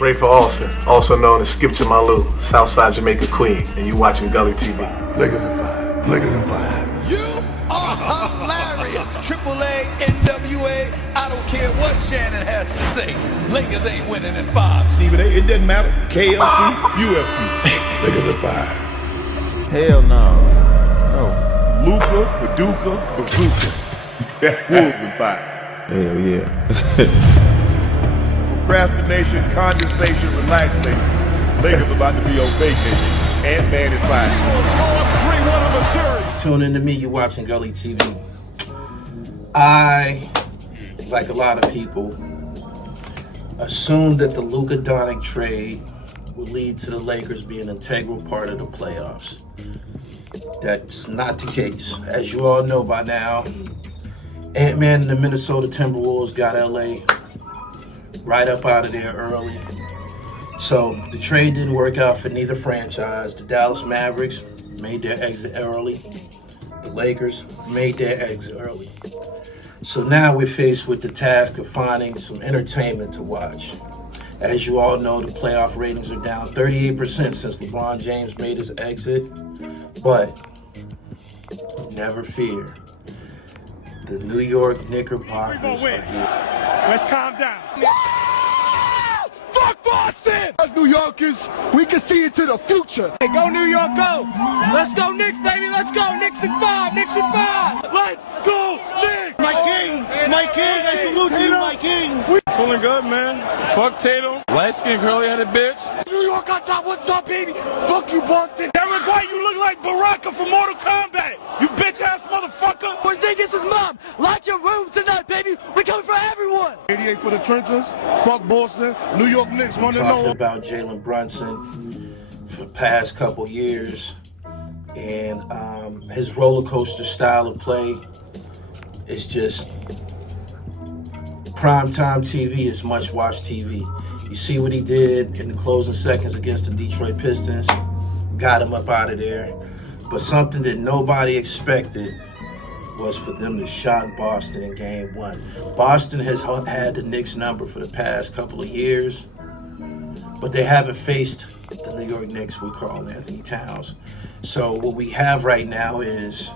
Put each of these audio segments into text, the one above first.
Rafer Alston, also known as Skip to My Lou, Southside Jamaica Queen, and you watching Gully TV. Lakers in 5. Lakers in 5. You are hilarious. AAA, NWA, I don't care what Shannon has to say. Lakers ain't winning in 5. Stephen A, it doesn't matter. KLC, UFC. Lakers in 5. Hell no. No. Luka, Paducah, Bazooka. Wolves in 5. Hell yeah. Procrastination, condensation, relaxation. Lakers about to be on vacation. Ant-Man in 5. Tune in to me, you're watching Gully TV. I, like a lot of people, assumed that the Luka Doncic trade would lead to the Lakers being an integral part of the playoffs. That's not the case. As you all know by now, Ant-Man and the Minnesota Timberwolves got LA right up out of there early. So the trade didn't work out for neither franchise. The Dallas Mavericks made their exit early. The Lakers made their exit early. So now we're faced with the task of finding some entertainment to watch. As you all know, the playoff ratings are down 38% since LeBron James made his exit. But never fear. The New York Knickerbockers are here. Let's calm down. Fuck Boston! As New Yorkers, we can see into the future. Hey, go New York, go! Let's go Knicks, baby, let's go! Knicks in 5, Knicks in 5! Let's go Knicks! My king, I salute you, my king! Feeling good, man. Fuck Tatum. Light skin, curly-headed bitch. New York on top, what's up, baby? Fuck you, Boston! Derek White, you look like Baraka from Mortal Kombat! You bitch-ass motherfucker! Porzingis' mom! Lock your room tonight, baby! We're coming for everyone! 88 for the trenches. Fuck Boston. New York Knicks want to Talking know. about Jalen Brunson for the past couple years, and his roller coaster style of play is just primetime TV. It's much-watched TV. You see what he did in the closing seconds against the Detroit Pistons, got him up out of there. But something that nobody expected was for them to shot Boston in Game 1. Boston has had the Knicks number for the past couple of years, but they haven't faced the New York Knicks with Karl Anthony Towns. So what we have right now is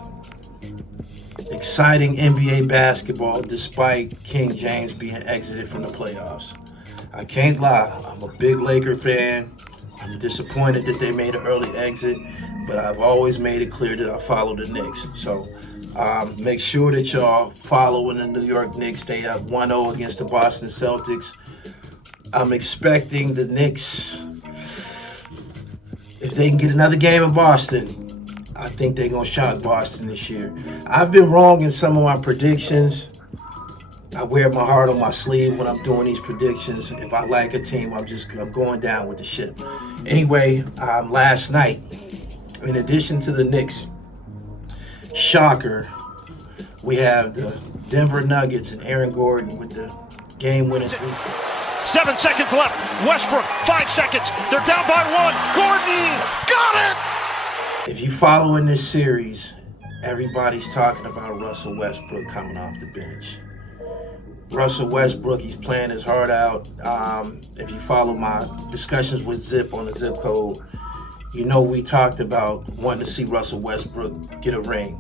exciting NBA basketball despite King James being exited from the playoffs. I can't lie, I'm a big Laker fan. I'm disappointed that they made an early exit, but I've always made it clear that I follow the Knicks. So make sure that y'all following the New York Knicks. They up 1-0 against the Boston Celtics. I'm expecting the Knicks, if they can get another game in Boston, I think they're going to shock Boston this year. I've been wrong in some of my predictions. I wear my heart on my sleeve when I'm doing these predictions. If I like a team, I'm going down with the ship. Anyway, last night, in addition to the Knicks, shocker, we have the Denver Nuggets and Aaron Gordon with the game-winning three. 7 seconds left. Westbrook, 5 seconds. They're down by 1. Gordon, got it! If you follow in this series, everybody's talking about Russell Westbrook coming off the bench. Russell Westbrook, he's playing his heart out. If you follow my discussions with Zip on the Zip Code, you know we talked about wanting to see Russell Westbrook get a ring.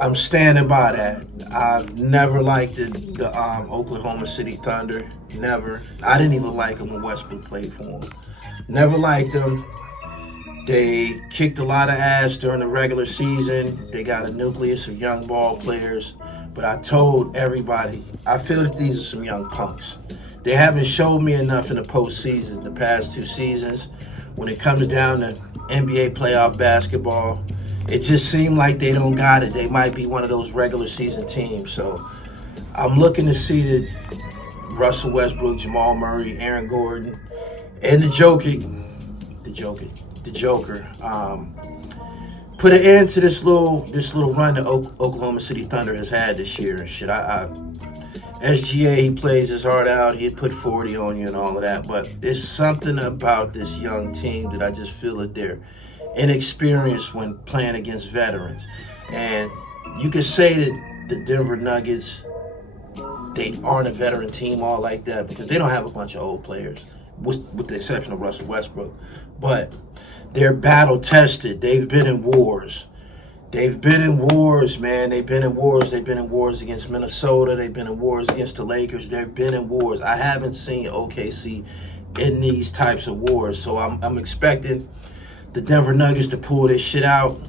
I'm standing by that. I've never liked the Oklahoma City Thunder. Never. I didn't even like them when Westbrook played for them. Never liked them. They kicked a lot of ass during the regular season. They got a nucleus of young ball players. But I told everybody, I feel that these are some young punks. They haven't showed me enough in the postseason, the past 2 seasons. When it comes down to NBA playoff basketball, it just seemed like they don't got it. They might be one of those regular season teams. So I'm looking to see that Russell Westbrook, Jamal Murray, Aaron Gordon, and the Joker, put an end to this little run that Oklahoma City Thunder has had this year and shit. SGA, he plays his heart out. He'd put 40 on you and all of that. But there's something about this young team that I just feel that they're inexperienced when playing against veterans. And you could say that the Denver Nuggets, they aren't a veteran team all like that because they don't have a bunch of old players, with the exception of Russell Westbrook. But they're battle tested. They've been in wars. They've been in wars, man. They've been in wars. They've been in wars against Minnesota. They've been in wars against the Lakers. They've been in wars. I haven't seen OKC in these types of wars. So I'm expecting the Denver Nuggets to pull this shit out.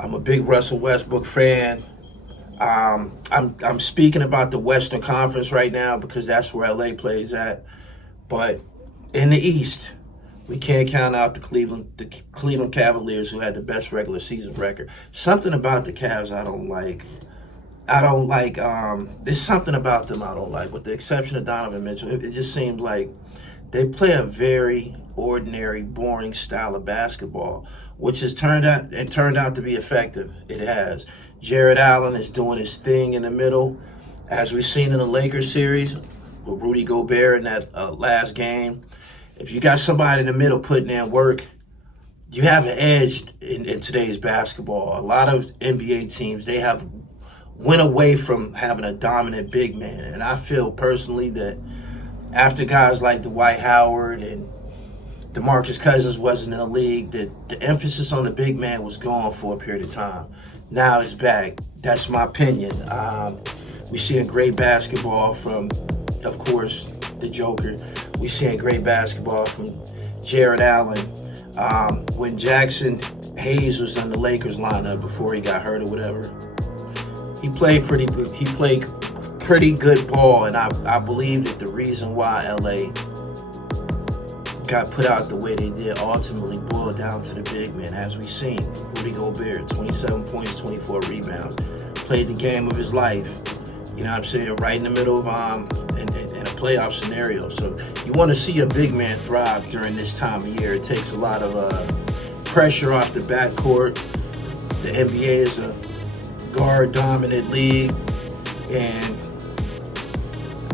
I'm a big Russell Westbrook fan. I'm speaking about the Western Conference right now because that's where LA plays at. But in the East, we can't count out the Cleveland Cavaliers, who had the best regular season record. Something about the Cavs I don't like. There's something about them I don't like. With the exception of Donovan Mitchell, it just seems like they play a very ordinary, boring style of basketball, which has turned out to be effective. It has. Jared Allen is doing his thing in the middle, as we've seen in the Lakers series with Rudy Gobert in that last game. If you got somebody in the middle putting in work, you have an edge in today's basketball. A lot of NBA teams, they have went away from having a dominant big man. And I feel personally that after guys like Dwight Howard and DeMarcus Cousins wasn't in the league, that the emphasis on the big man was gone for a period of time. Now it's back. That's my opinion. We're seeing great basketball from, of course, the Joker. We're seeing great basketball from Jared Allen. When Jackson Hayes was in the Lakers lineup before he got hurt or whatever, he played pretty good. He played pretty good ball, and I believe that the reason why LA got put out the way they did ultimately boiled down to the big man. As we've seen, Rudy Gobert, 27 points, 24 rebounds, played the game of his life. You know what I'm saying? Right in the middle of in a playoff scenario. So you want to see a big man thrive during this time of year. It takes a lot of pressure off the backcourt. The NBA is a guard-dominant league, and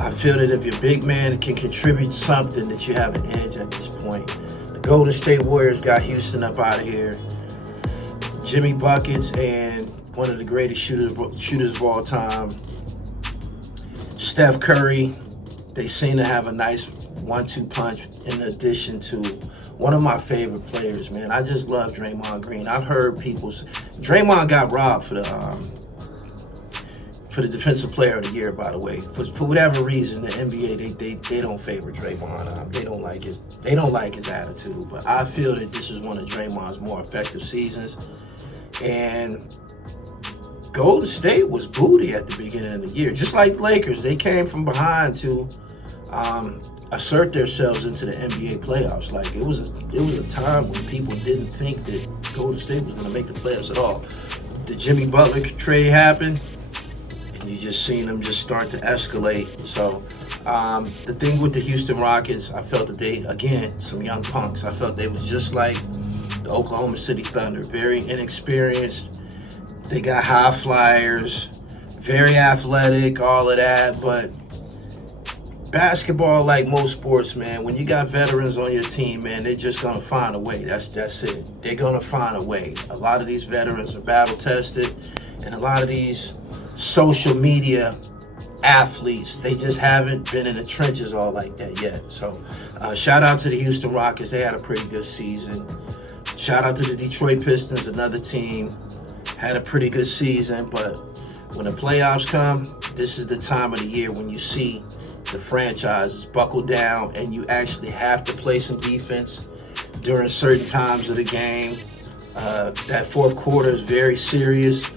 I feel that if your big man can contribute something, that you have an edge at this point. The Golden State Warriors got Houston up out of here. Jimmy Buckets and one of the greatest shooters of all time, Steph Curry, they seem to have a nice 1-2 punch in addition to one of my favorite players, man. I just love Draymond Green. I've heard people say Draymond got robbed for the Defensive Player of the Year, by the way. For whatever reason, the NBA they don't favor Draymond. They don't like his attitude. But I feel that this is one of Draymond's more effective seasons. And Golden State was booty at the beginning of the year. Just like the Lakers, they came from behind to assert themselves into the NBA playoffs. Like it was a time when people didn't think that Golden State was going to make the playoffs at all. The Jimmy Butler trade happened, and you just seen them just start to escalate. So the thing with the Houston Rockets, I felt that they, again, some young punks. I felt they was just like the Oklahoma City Thunder, very inexperienced. They got high flyers, very athletic, all of that. But basketball, like most sports, man, when you got veterans on your team, man, they're just going to find a way. That's it. They're going to find a way. A lot of these veterans are battle-tested, and a lot of these social media athletes, they just haven't been in the trenches all like that yet. So shout out to the Houston Rockets. They had a pretty good season. Shout out to the Detroit Pistons, another team, had a pretty good season. But when the playoffs come, this is the time of the year when you see the franchises buckle down and you actually have to play some defense during certain times of the game. That fourth quarter is very serious.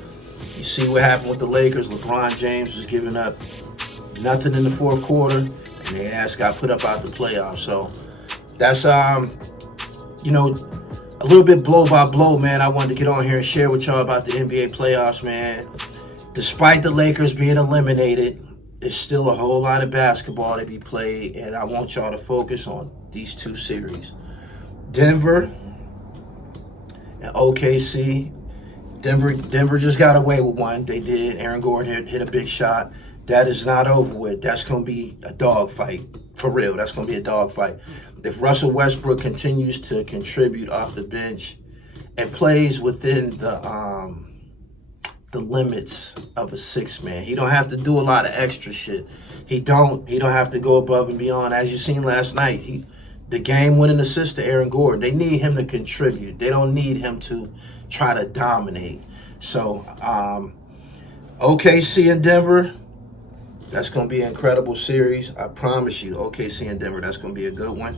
You see what happened with the Lakers. LeBron James was giving up nothing in the fourth quarter, and their ass got put up out the playoffs. So that's a little bit blow by blow, man. I wanted to get on here and share with y'all about the NBA playoffs, man. Despite the Lakers being eliminated, there's still a whole lot of basketball to be played, and I want y'all to focus on these two series. Denver and OKC. Denver just got away with one. They did. Aaron Gordon hit a big shot. That is not over with. That's going to be a dogfight. For real, that's going to be a dogfight. If Russell Westbrook continues to contribute off the bench and plays within the the limits of a six-man. He don't have to do a lot of extra shit. He don't have to go above and beyond. As you seen last night, the game-winning assist to Aaron Gordon. They need him to contribute. They don't need him to try to dominate. So, OKC and Denver, that's going to be an incredible series. I promise you, OKC and Denver, that's going to be a good one.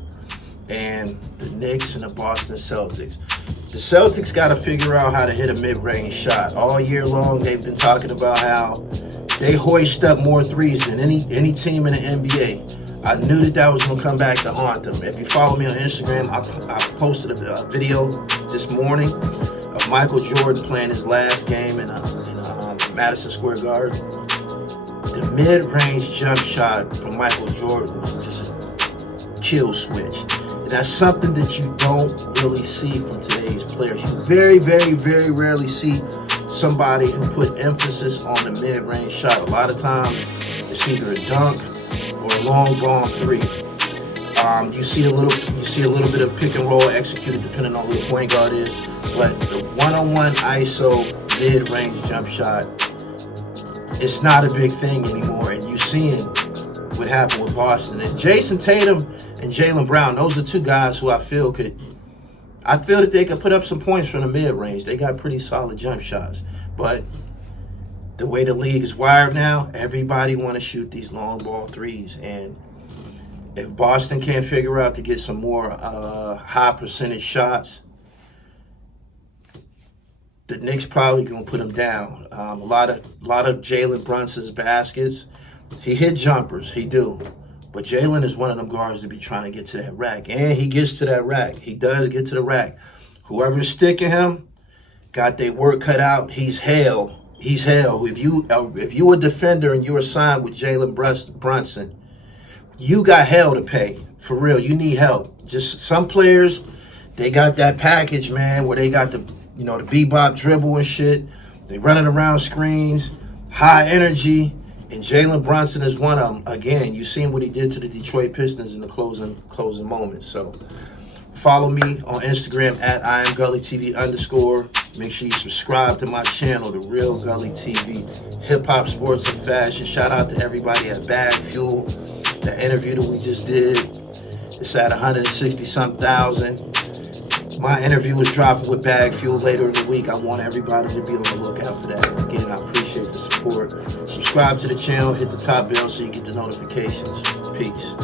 And the Knicks and the Boston Celtics. The Celtics got to figure out how to hit a mid-range shot. All year long, they've been talking about how they hoist up more threes than any team in the NBA. I knew that was going to come back to haunt them. If you follow me on Instagram, I posted a video this morning of Michael Jordan playing his last game in Madison Square Garden. The mid-range jump shot from Michael Jordan was just a kill switch. And that's something that you don't really see from today's players. You very, very, very rarely see somebody who put emphasis on the mid-range shot. A lot of times, it's either a dunk or a long gone three. You see a little bit of pick and roll executed depending on who the point guard is. But the one-on-one ISO mid-range jump shot, it's not a big thing anymore. And you're seeing what happened with Boston. And Jason Tatum and Jalen Brown, those are two guys who I feel that they could put up some points from the mid-range. They got pretty solid jump shots. But the way the league is wired now, everybody want to shoot these long ball threes. And if Boston can't figure out to get some more high percentage shots, the Knicks probably going to put them down. A lot of Jalen Brunson's baskets, he hit jumpers, he do. But Jalen is one of them guards to be trying to get to that rack. And he gets to that rack. He does get to the rack. Whoever's sticking him got their work cut out. He's hell. He's hell. If you a defender and you're signed with Jalen Brunson, you got hell to pay. For real, you need help. Just some players, they got that package, man, where they got the bebop dribble and shit. They running around screens, high energy. And Jalen Brunson is one of them. Again, you seen what he did to the Detroit Pistons in the closing moments. So follow me on Instagram at IamGullyTV_. Make sure you subscribe to my channel, The Real Gully TV. Hip-hop, sports, and fashion. Shout out to everybody at Bag Fuel. The interview that we just did, it's at 160-something thousand. My interview is dropping with Bag Fuel later in the week. I want everybody to be on the lookout for that. Again, I appreciate the support. Subscribe to the channel, hit the top bell so you get the notifications. Peace.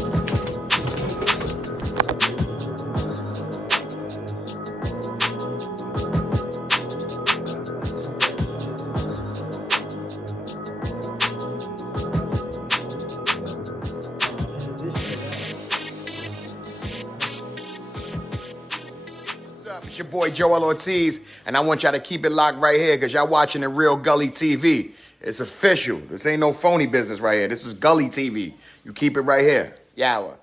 It's your boy Joel Ortiz, and I want y'all to keep it locked right here because y'all watching The Real Gully TV. It's official. This ain't no phony business right here. This is Gully TV. You keep it right here. Yawa.